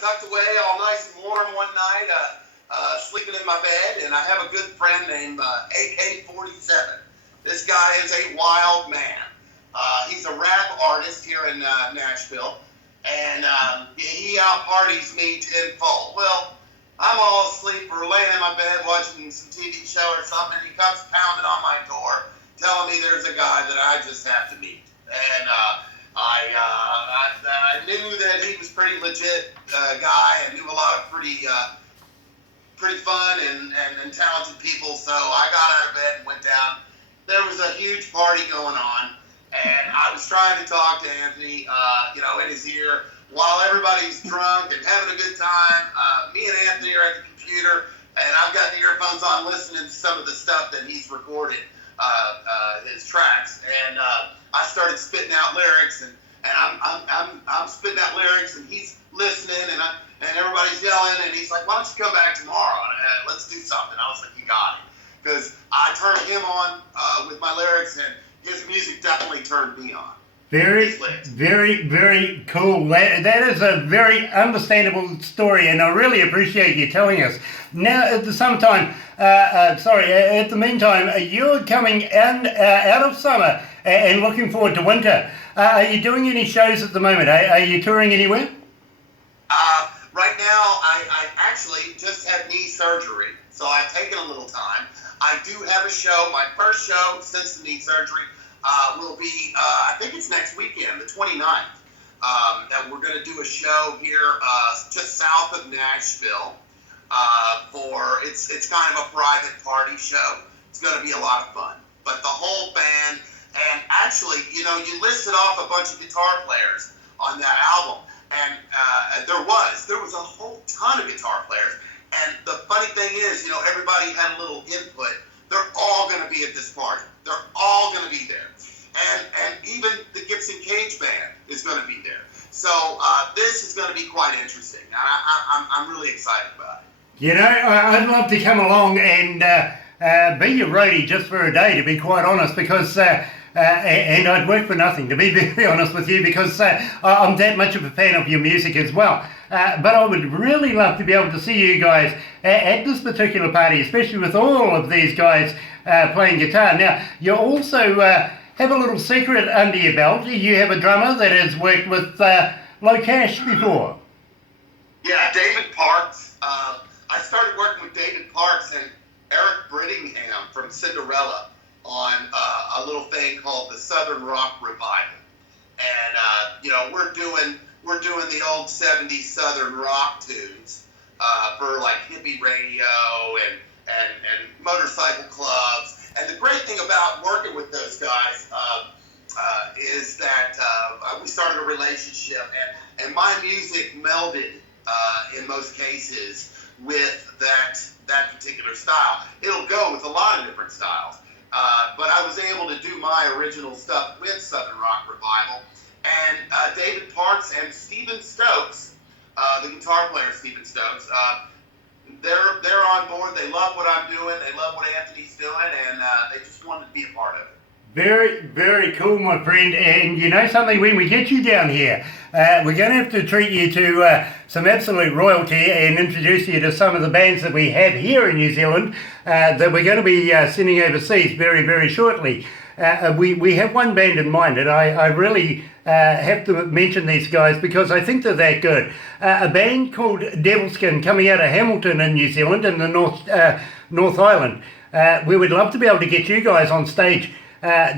tucked away all nice and warm one night, sleeping in my bed, and I have a good friend named AK-47. This guy is a wild man. He's a rap artist here in Nashville, and he out-parties me tenfold. Well, I'm all asleep or laying in my bed watching some TV show or something, and he comes pounding on my door, telling me there's a guy that I just have to meet. And I knew that he was pretty legit guy and knew a lot of pretty fun and talented people. So I got out of bed and went down. There was a huge party going on, and I was trying to talk to Anthony, in his ear while everybody's drunk and having a good time. Me and Anthony are at the computer, and I've got the earphones on listening to some of the stuff that he's recorded, his tracks, and I started spitting out lyrics, and I'm spitting out lyrics, and he's listening, and everybody's yelling, and he's like, "Why don't you come back tomorrow? Let's do something." I was like, "You got it," because I turned him on with my lyrics, and his music definitely turned me on. Very, very, very cool. That is a very understandable story, and I really appreciate you telling us. Now, at the same time, at the meantime, you're coming out of summer and looking forward to winter. Are you doing any shows at the moment? Are you touring anywhere? Right now, I actually just had knee surgery, so I've taken a little time. I do have a show, my first show since the knee surgery. Will be, I think it's next weekend, the 29th, that we're going to do a show here just south of Nashville. It's kind of a private party show. It's going to be a lot of fun. But the whole band, and actually, you listed off a bunch of guitar players on that album, and there was a whole ton of guitar players. And the funny thing is, everybody had a little input. They're all going to be at this party. They're all going to be there. And even the Gibson Cage Band is going to be there. So this is going to be quite interesting. I'm really excited about it. I'd love to come along and be your roadie just for a day, to be quite honest, because and I'd work for nothing, to be very honest with you, because I'm that much of a fan of your music as well. But I would really love to be able to see you guys at this particular party, especially with all of these guys playing guitar. Now, you also have a little secret under your belt. You have a drummer that has worked with Low Cash before. Yeah, David Parks. I started working with David Parks and Eric Brittingham from Cinderella on a little thing called the Southern Rock Revival. And, we're doing the old 70s Southern rock tunes for like hippie radio and motorcycle clubs. And the great thing about working with those guys is that we started a relationship, and my music melded in most cases with that particular style. It'll go with a lot of different styles, but I was able to do my original stuff with Southern Rock Revival. And David Parks and Stephen Stokes, the guitar player Stephen Stokes, they're on board. They love what I'm doing. They love what Anthony's doing, and they just wanted to be a part of it. Very, very cool, my friend. And you know something, when we get you down here, we're going to have to treat you to some absolute royalty and introduce you to some of the bands that we have here in New Zealand that we're going to be sending overseas very, very shortly. We have one band in mind, and I really have to mention these guys because I think they're that good. A band called Devilskin, coming out of Hamilton in New Zealand in the North Island. We would love to be able to get you guys on stage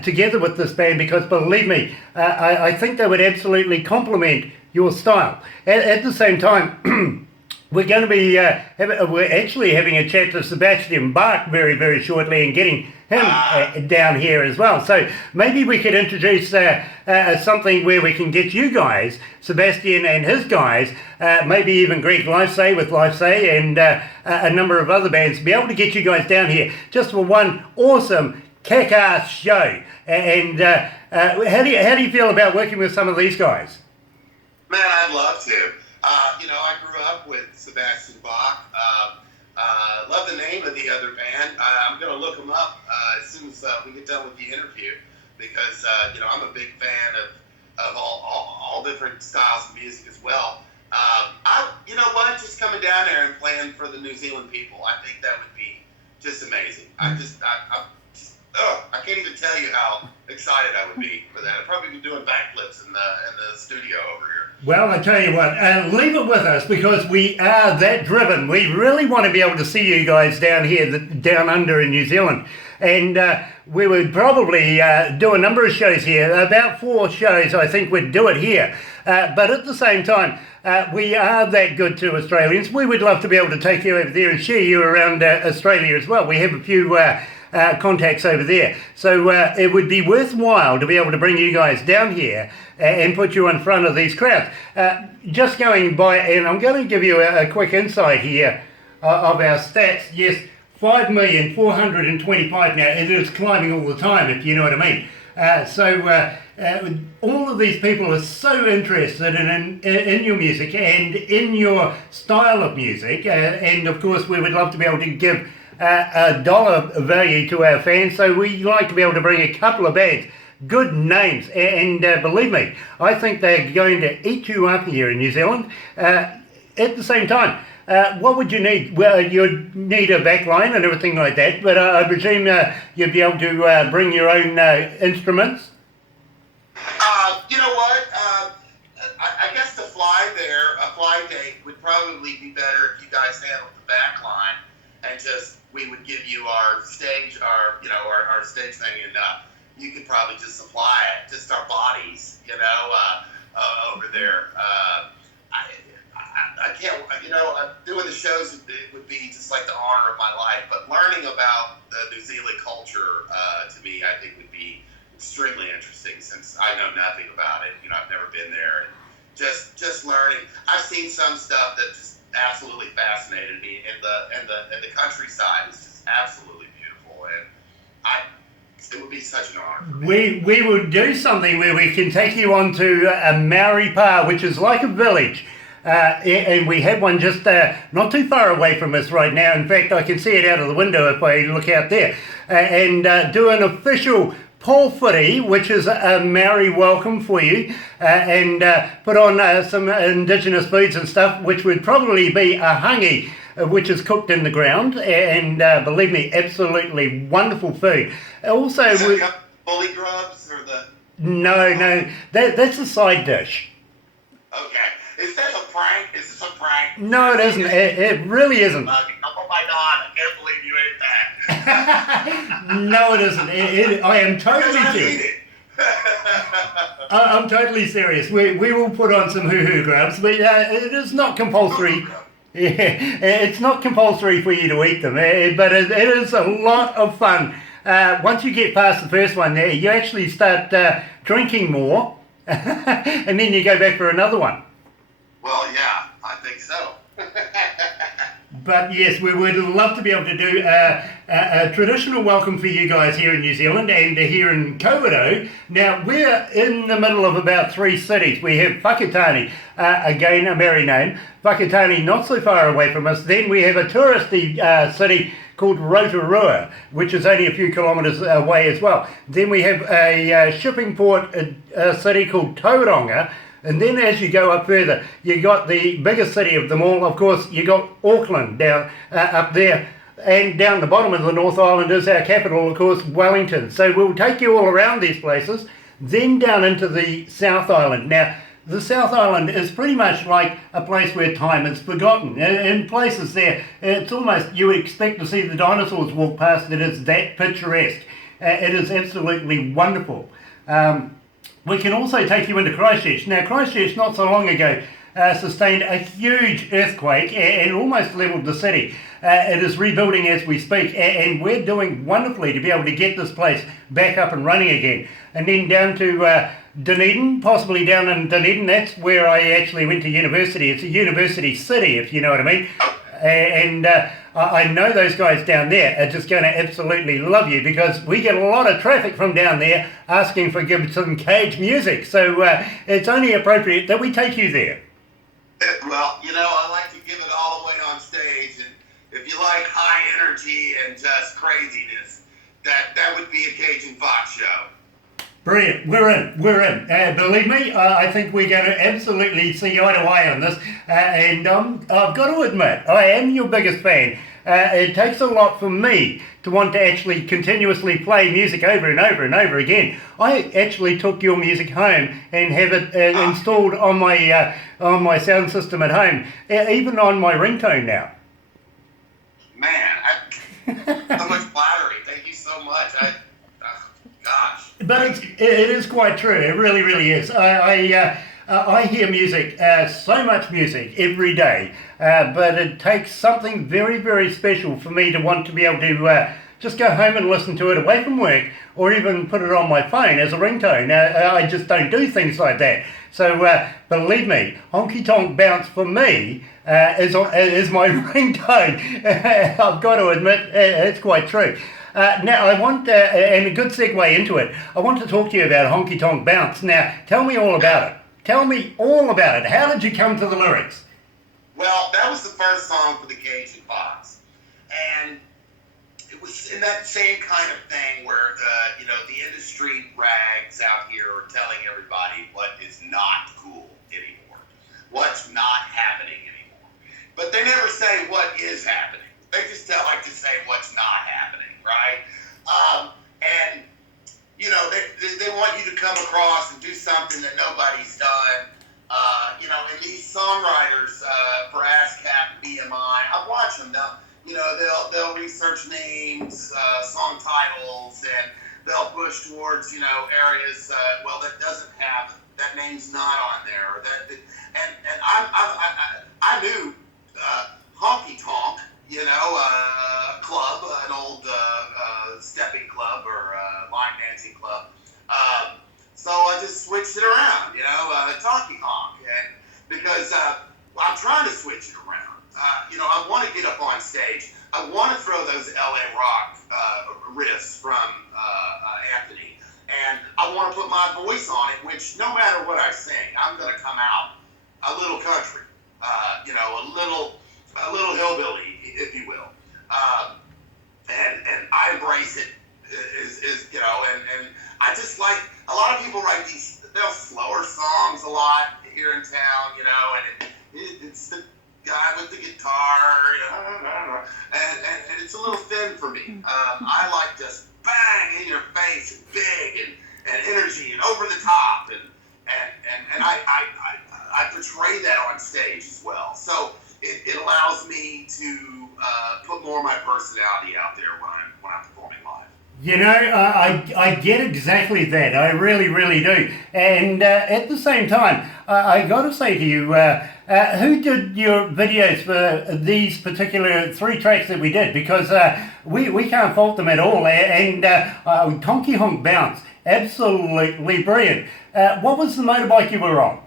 together with this band, because believe me, I think they would absolutely complement your style. At the same time, we're going to be we're actually having a chat to Sebastian Bach very, very shortly and getting him down here as well. So maybe we could introduce something where we can get you guys, Sebastian and his guys, maybe even Greg Lifesay with Lifesay and a number of other bands, be able to get you guys down here just for one awesome kick-ass show. And how do you feel about working with some of these guys? Man, I'd love to. I grew up with Sebastian Bach. Love the name of the other band. I'm going to look them up as soon as we get done with the interview, because I'm a big fan of all different styles of music as well. You know what? Just coming down there and playing for the New Zealand people, I think that would be just amazing. I can't even tell you how excited I would be for that. I'd probably be doing backflips in the studio over here. Well, I tell you what, leave it with us because we are that driven. We really want to be able to see you guys down here, down under in New Zealand. And we would probably do a number of shows here, about 4 shows I think we'd do it here. But at the same time, we are that good to Australians. We would love to be able to take you over there and share you around Australia as well. We have a few contacts over there. So it would be worthwhile to be able to bring you guys down here and put you in front of these crowds. Just going by, and I'm going to give you a quick insight here of our stats. Yes, 5,425 now. It is climbing all the time, if you know what I mean. All of these people are so interested in your music and in your style of music. And of course, we would love to be able to give a dollar value to our fans, so we like to be able to bring a couple of bands, good names, and believe me, I think they're going to eat you up here in New Zealand. At the same time, what would you need? Well, you'd need a backline and everything like that, but I presume you'd be able to bring your own instruments? You know what? I guess to fly there, a fly date would probably be better if you guys handled the backline and just we would give you our stage, our stage thing, and you could probably just supply it, just our bodies, over there. I can't, doing the shows would be just like the honor of my life, but learning about the New Zealand culture, to me, I think would be extremely interesting since I know nothing about it. I've never been there. And just learning. I've seen some stuff that just absolutely fascinated me, and the countryside is just absolutely beautiful, and it would be such an honor for me. We would do something where we can take you on to a Maori pa, which is like a village. And we have one just not too far away from us right now. In fact, I can see it out of the window if I look out there. And do an official Paul Footy, which is a Maori welcome for you, and put on some indigenous foods and stuff, which would probably be a hangi, which is cooked in the ground, and believe me, absolutely wonderful food. Also, bully grubs or the... No, that's a side dish. Okay. Is that a prank? Is this a prank? No, it isn't. It really isn't. Oh my God, I can't believe you ate that. No, it isn't. I am totally serious. I'm totally serious. We will put on some hoo-hoo grubs, but it is not compulsory. Yeah, it's not compulsory for you to eat them, but it is a lot of fun. Once you get past the first one there, you actually start drinking more, and then you go back for another one. Well, yeah, I think so. But yes, we would love to be able to do a traditional welcome for you guys here in New Zealand and here in Kawerau. Now, we're in the middle of about 3 cities. We have Whakatane, again a Maori name. Whakatane not so far away from us. Then we have a touristy city called Rotorua, which is only a few kilometres away as well. Then we have a shipping port city called Tauranga. And then as you go up further, you got the biggest city of them all, of course, you got Auckland down up there. And down the bottom of the North Island is our capital, of course, Wellington. So we'll take you all around these places, then down into the South Island. Now, the South Island is pretty much like a place where time is forgotten. In places there, it's almost, you would expect to see the dinosaurs walk past. It is that picturesque. It is absolutely wonderful. We can also take you into Christchurch. Now, Christchurch, not so long ago, sustained a huge earthquake and almost leveled the city. It is rebuilding as we speak, and we're doing wonderfully to be able to get this place back up and running again. And then down to Dunedin, possibly down in Dunedin, that's where I actually went to university. It's a university city, if you know what I mean. And I know those guys down there are just going to absolutely love you because we get a lot of traffic from down there asking for Gibson Cage music. So it's only appropriate that we take you there. Well, I like to give it all away on stage. And if you like high energy and just craziness, that would be a Cajun Fox show. Brilliant. We're in. Believe me, I think we're going to absolutely see eye to eye on this. And I've got to admit, I am your biggest fan. It takes a lot for me to want to actually continuously play music over and over and over again. I actually took your music home and have it installed on my sound system at home, even on my ringtone now. Man, so much flattery. Thank you so much. Gosh. But it is quite true. It really, really is. I hear music, so much music every day, but it takes something very, very special for me to want to be able to just go home and listen to it away from work, or even put it on my phone as a ringtone. I just don't do things like that. So believe me, Honky Tonk Bounce for me is my ringtone. I've got to admit, it's quite true. Now, I want, and a good segue into it, I want to talk to you about Honky Tonk Bounce. Now, tell me all about it. Tell me all about it. How did you come to the lyrics? Well, that was the first song for the Cajun Fox. And it was in that same kind of thing where the industry rags out here are telling everybody what is not cool anymore, what's not happening anymore. But they never say what is happening. They just like to say what's not happening, right? And they want you to come across and do something that nobody's done. And these songwriters for ASCAP and BMI, I watch them. They'll research names, song titles, and they'll push towards areas. That doesn't have that name's not on there. Or that, and I knew Honky Tonk. Club, an old stepping club or line dancing club. So I just switched it around, Honky Honk, and because I'm trying to switch it around. I want to get up on stage. I want to throw those LA rock riffs from Anthony, and I want to put my voice on it. Which no matter what I sing, I'm going to come out a little country, a little hillbilly, if you will, and I embrace it. And I just like a lot of people write they'll slower songs a lot here in town, and it's the guy with the guitar, and it's a little thin for me. I like just bang in your face and big and energy and over the top and I portray that on stage as well. So it allows me to put more of my personality out there when I'm performing live. I get exactly that. I really, really do. And at the same time, I got to say to you, who did your videos for these particular 3 tracks that we did? Because we can't fault them at all. And Honky Honk Bounce, absolutely brilliant. What was the motorbike you were on?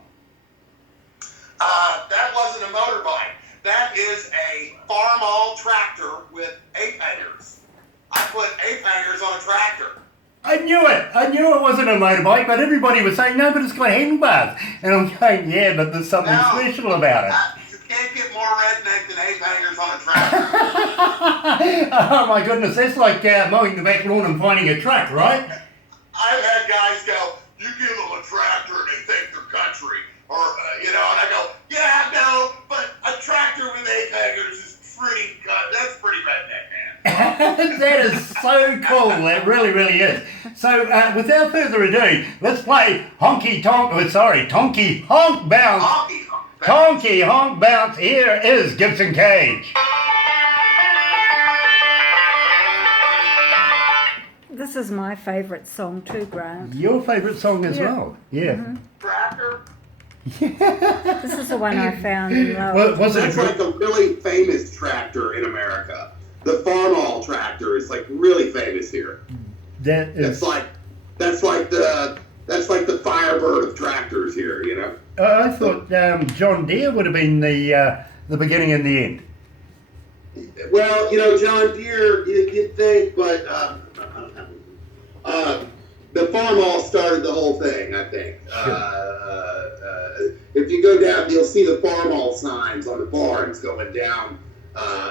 That wasn't a motorbike. That is a farm-all tractor with ape hangers. I put ape hangers on a tractor. I knew it wasn't a motorbike, but everybody was saying, no, but it's got handlebars. And I'm going, yeah, but there's something special about it. You can't get more redneck than ape hangers on a tractor. Oh my goodness, that's like mowing the back lawn and finding a truck, right? I've had guys go, you give them a tractor and they think they're country. Or, and I go, yeah, no, but a tractor with ape hangers is pretty good. That's pretty redneck, man. That is so cool. That really, really is. So, without further ado, let's play Honky Honk Bounce. Honky Honk Bounce. Here is Gibson Cage. This is my favourite song too, Grant. Your favourite song as well? Yeah. Mm-hmm. Tractor. This is the one I found in love. That's like a really famous tractor in America. The farm-all tractor is like really famous here. That's like the Firebird of tractors here, I thought John Deere would have been the beginning and the end. Well, John Deere, you'd think, but the farm-all started the whole thing, I think. If you go down, you'll see the farm-all signs on the barns going down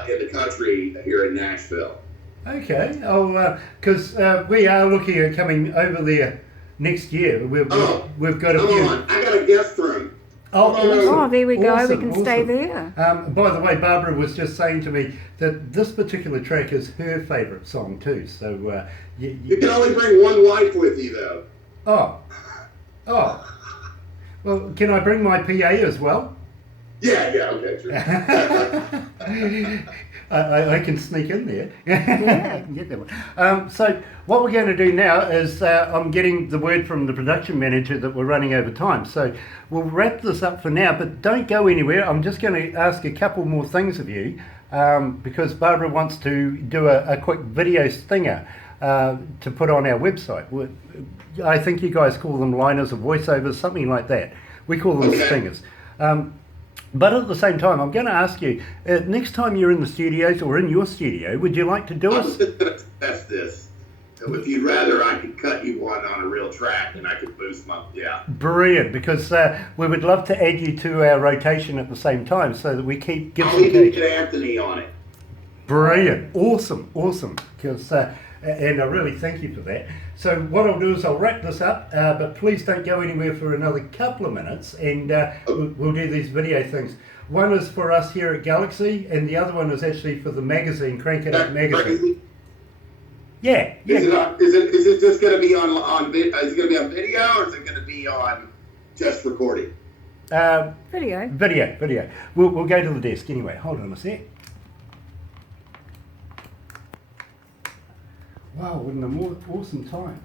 in the country here in Nashville. Okay. Oh, because we are looking at coming over there next year. We've Oh, got a come few. on. I got a guest room. Oh, awesome. Oh, there we go. Awesome, We can stay awesome. there. By the way, Barbara was just saying to me that this particular track is her favourite song too. So You can only bring one wife with you, though. Oh. Well, can I bring my PA as well? Yeah, okay, sure. I can sneak in there. Yeah. Get that one. So what we're going to do now is I'm getting the word from the production manager that we're running over time. So we'll wrap this up for now, but don't go anywhere. I'm just going to ask a couple more things of you because Barbara wants to do a quick video stinger to put on our website. I think you guys call them liners or voiceovers, something like that. We call them stingers. But at the same time, I'm going to ask you, next time you're in the studios or in your studio, would you like to do I us? was just going to test this. So if you'd rather, I could cut you one on a real track and I could boost my, Brilliant, because we would love to add you to our rotation at the same time so that we keep I'll Gibson even Cage. get Anthony on it. Brilliant, awesome, because and I really thank you for that. So what I'll do is I'll wrap this up, but please don't go anywhere for another couple of minutes, and we'll do these video things. One is for us here at Galaxy, and the other one is actually for the magazine, Crank It Up magazine. Crazy? Yeah. Is it just going to be on is it going to be on video or is it going to be on just recording? Video. Video. We'll go to the desk anyway. Hold on a sec. Wow, what an awesome time.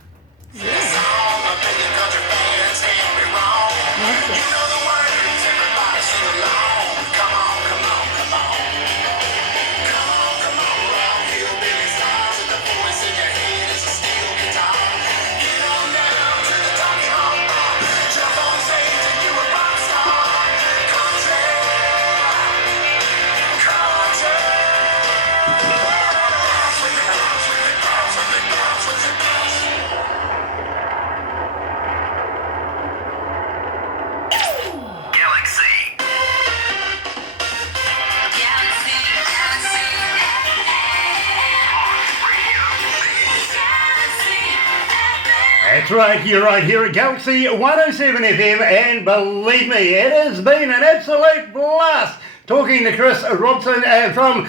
That's right, you're right here at Galaxy 107 FM, and believe me, it has been an absolute blast talking to Chris Robson from,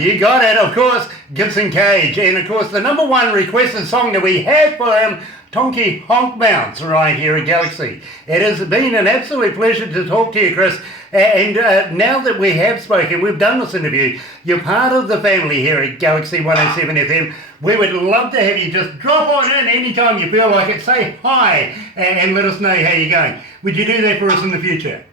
you got it, of course, Gibson Cage, and of course the number one requested song that we have for him, Tonky Honk Bounce, right here at Galaxy. It has been an absolute pleasure to talk to you, Chris, and now that we have spoken, we've done this interview, you're part of the family here at Galaxy 107 FM. We would love to have you just drop on in anytime you feel like it, say hi, and let us know how you're going. Would you do that for us in the future?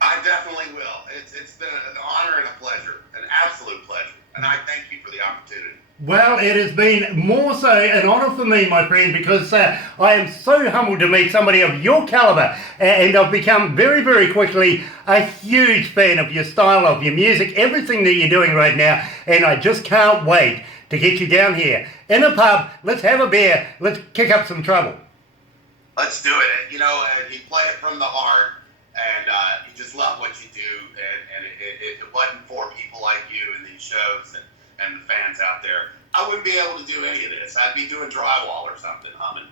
I definitely will. It's been an honor and a pleasure, an absolute pleasure, and I thank you for the opportunity. Well, it has been more so an honour for me, my friend, because I am so humbled to meet somebody of your calibre, and I've become very, very quickly a huge fan of your style, of your music, everything that you're doing right now, and I just can't wait to get you down here in a pub. Let's have a beer, let's kick up some trouble. Let's do it. You know, you play it from the heart, and you just love what you do, and if it wasn't for people like you and these shows and the fans out there, I wouldn't be able to do any of this. I'd be doing drywall or something, humming.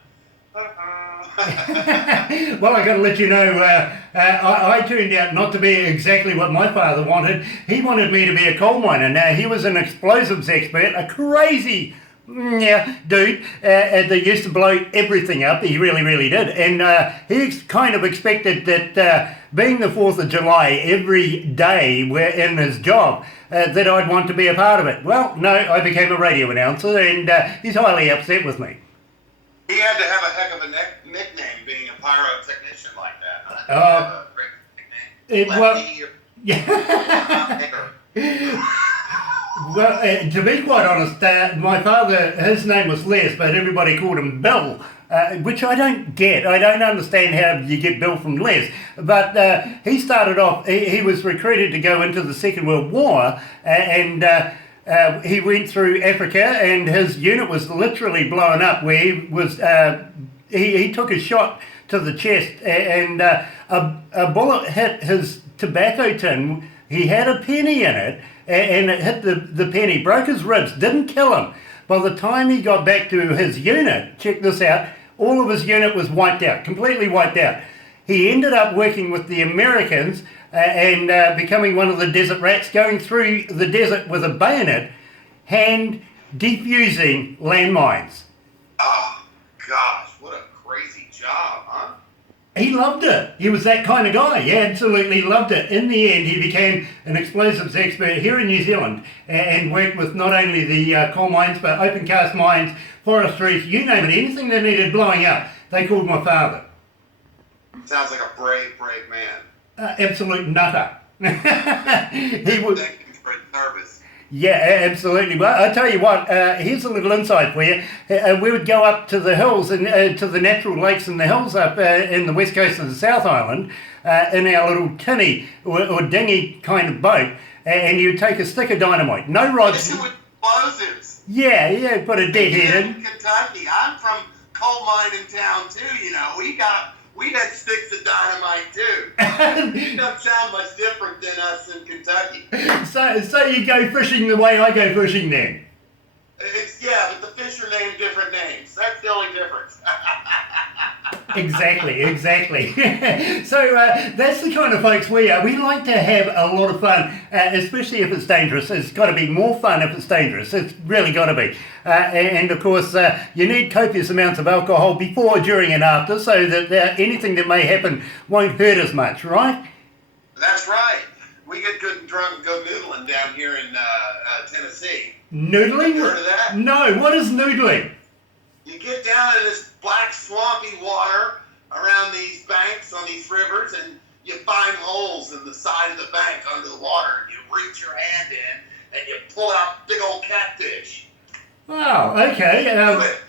Well, I got to let you know, I turned out not to be exactly what my father wanted. He wanted me to be a coal miner. Now, he was an explosives expert, a crazy dude that used to blow everything up. He really, really did. And he kind of expected that being the 4th of July every day we're in his job, that I'd want to be a part of it. Well, no, I became a radio announcer, and he's highly upset with me. He had to have a heck of a nickname being a pyrotechnician like that. Huh? A great nickname. Well, to be quite honest, my father, his name was Les, but everybody called him Bill, which I don't get. I don't understand how you get Bill from Les. But he started off, he was recruited to go into the Second World War, and he went through Africa, and his unit was literally blown up, where he was, he took a shot to the chest, and a bullet hit his tobacco tin. He had a penny in it, and it hit the penny, broke his ribs, didn't kill him. By the time he got back to his unit, check this out, all of his unit was wiped out, completely wiped out. He ended up working with the Americans and becoming one of the desert rats, going through the desert with a bayonet, hand defusing landmines. Oh, gosh, what a crazy job, huh? He loved it. He was that kind of guy. He absolutely loved it. In the end, he became an explosives expert here in New Zealand and worked with not only the coal mines, but open cast mines, forestries, you name it, anything that needed blowing up. They called my father. Sounds like a brave man. Absolute nutter. He was. Thank you for his service. Yeah, absolutely. Well, I tell you what, here's a little insight for you. We would go up to the hills and to the natural lakes and the hills up in the west coast of the South Island in our little tinny or dinghy kind of boat, and you'd take a stick of dynamite, no rods. With explosives. Yeah, put a deadhead in. Kentucky. I'm from coal mining town too. You know, we had sticks of dynamite too. It don't sound much different than us in Kentucky. So you go fishing the way I go fishing then? Yeah, but the fish are named different names. That's the only difference. Exactly. So that's the kind of folks we are. We like to have a lot of fun, especially if it's dangerous. It's got to be more fun if it's dangerous. It's really got to be. And of course, you need copious amounts of alcohol before, during, and after, so that anything that may happen won't hurt as much, right? That's right. We get good and drunk and go noodling down here in Tennessee. Noodling? You heard of that? No. What is noodling? You get down in this black swampy water around these banks on these rivers, and you find holes in the side of the bank under the water, and you reach your hand in and you pull out big old catfish. Oh, okay.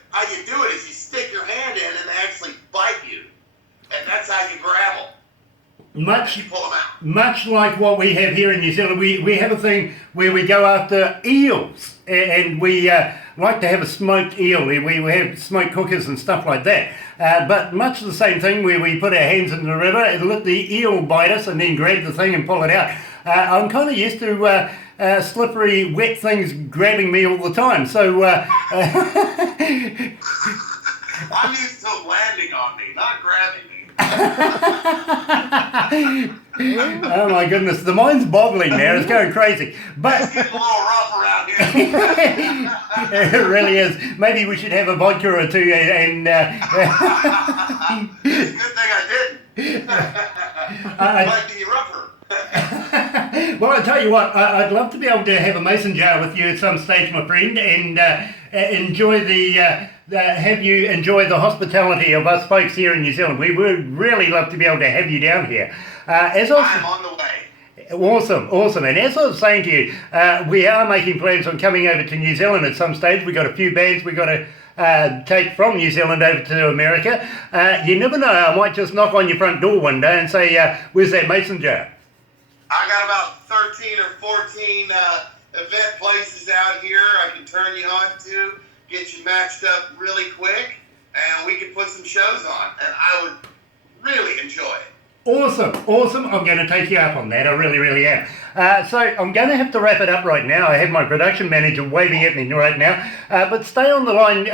How you do it is you stick your hand in and they actually bite you, and that's how you grab them. Much, You pull them out. much like what we have here in New Zealand, we have a thing where we go after eels, and we like to have a smoked eel. We have smoked cookers and stuff like that. But much the same thing where we put our hands in the river and let the eel bite us and then grab the thing and pull it out. I'm kind of used to slippery, wet things grabbing me all the time. So I'm used to landing on me, not grabbing me. Oh my goodness, the mind's boggling now. It's going crazy. But It's getting a little rough around here. it really is. Maybe we should have a vodka or two and It's a good thing I didn't. Might be rougher. well, I tell you what, I'd love to be able to have a mason jar with you at some stage, my friend, and enjoy have you enjoy the hospitality of us folks here in New Zealand. We would really love to be able to have you down here. I'm on the way. Awesome. And as I was saying to you, we are making plans on coming over to New Zealand at some stage. We've got a few bands we've got to take from New Zealand over to America. You never know, I might just knock on your front door one day and say, where's that mason jar? I got about 13 or 14 event places out here I can turn you on to, get you matched up really quick, and we can put some shows on, and I would really enjoy it. Awesome. I'm going to take you up on that. I really am. So I'm going to have to wrap it up right now. I have my production manager waving at me right now. But stay on the line,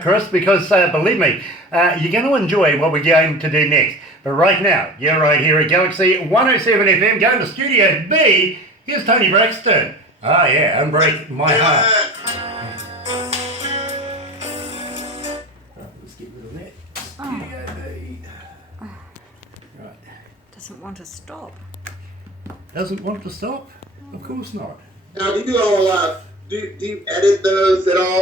Chris, because believe me, you're going to enjoy what we're going to do next. But right now, you're right here at Galaxy 107 FM, going to Studio B. Here's Tony Braxton. Oh yeah, unbreak my heart. Let's get rid of that. Studio B. Right. Doesn't want to stop. Doesn't want to stop? Of course not. Now, do you all do you edit those at all?